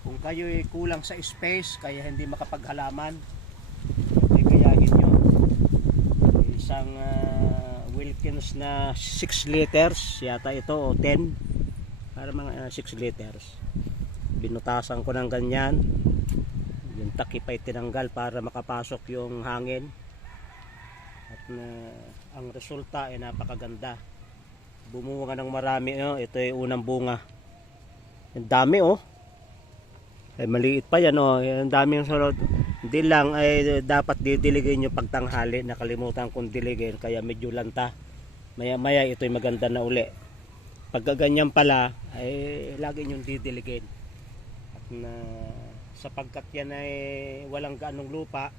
Kung kayo ay kulang sa space kaya hindi makapaghalaman, ay gayahin nyo isang Wilkins na 6 liters yata ito o 10, para mga 6 liters. Binutasan ko ng ganyan, yung takip ay tinanggal para makapasok yung hangin, at ang resulta ay napakaganda. Bumunga ng marami, oh. Ito ay unang bunga. Ang dami, oh. Ay maliit pa yan, oh. Ang dami yung sunod. Hindi lang ay dapat didiligin yung pagtanghali. Nakalimutan kong diligin kaya medyo lanta. Maya maya ito ay maganda na uli. Pagka ganyan pala ay lagi yung didiligin. At sapagkat yan ay walang gaanong lupa,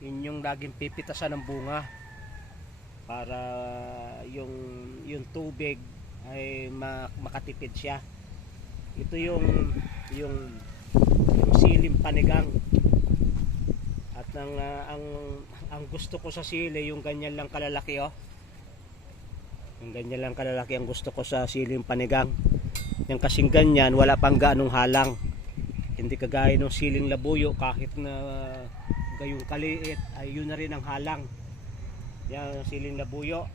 yun yung laging pipitasan ng bunga para yung tubig ay makatipid siya. Ito yung siling panigang. At ang gusto ko sa sili, yung ganyan lang kalalaki, oh. Yung ganyan lang kalalaki ang gusto ko sa siling panigang. Yung kasing ganyan, wala pang gaanong halang. Hindi kagaya ng siling labuyo, kahit na gayong kaliit, ay yun na rin ang halang. Yung siling labuyo,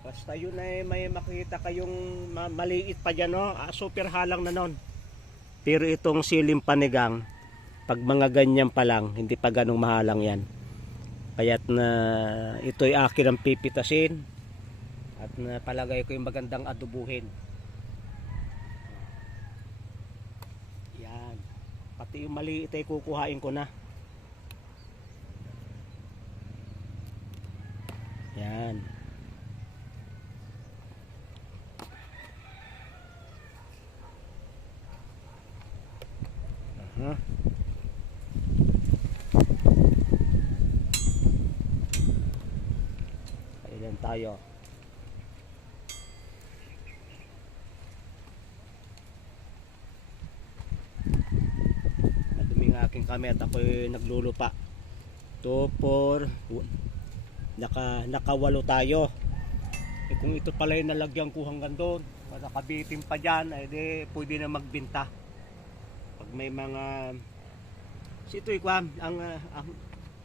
basta yun ay may makita kayong maliit pa dyan, no? Super halang na nun. Pero itong siling panigang, pag mga ganyan pa lang, hindi pa ganong mahalang yan. Kaya't na ito'y akin ang pipitasin at napalagay ko yung magandang adubuhin. Yan. Pati yung maliit ay kukuhain ko na. Yan. Ayan tayo. Madumi ang aking kamay at ako'y naglulupa. 2, 4, nakawalo tayo. Kung ito pala yung nalagyan ko hanggang doon, nakabitin pa dyan, ay di pwede na magbinta. Pag may mga ito'y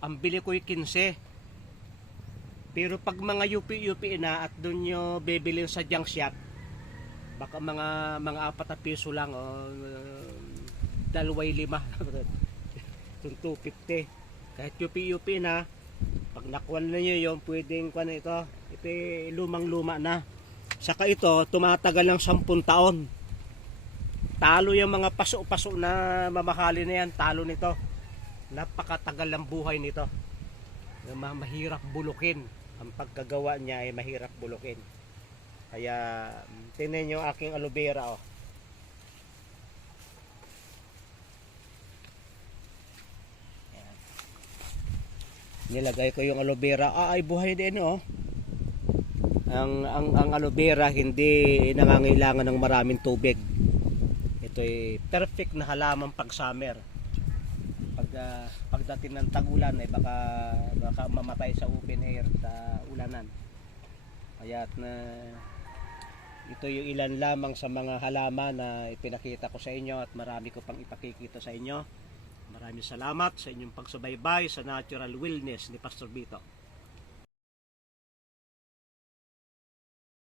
ang bili ko'y 15. Pero pag mga UP na at doon nyo bibili sa junk shop, baka mga 4 piso lang, o 2.5 250. Kahit UP na, pag nakuha na nyo yun, pwedeng kuha na ito lumang-luma na. Saka ito, tumatagal ng 10 taon. Talo yung mga paso-paso na mamahali na yan, talo nito. Napakatagal ng buhay nito. Mahirap bulukin. Ang pagkagawa niya ay mahirap bulukin. Kaya tingnan nyo aking aloe vera, oh. Ayan. Nilagay ko yung aloe vera, ay buhay din, oh. Ang aloe vera hindi nangangailangan ng maraming tubig. Ito ay perfect na halaman pag summer. Pagdating ng tag-ulan ay baka mamatay sa open air sa ulanan. Kaya ito yung ilan lamang sa mga halaman na ipinakita ko sa inyo, at marami ko pang ipakikita sa inyo. Maraming salamat sa inyong pagsubaybay sa Natural Wellness ni Pastor Vito.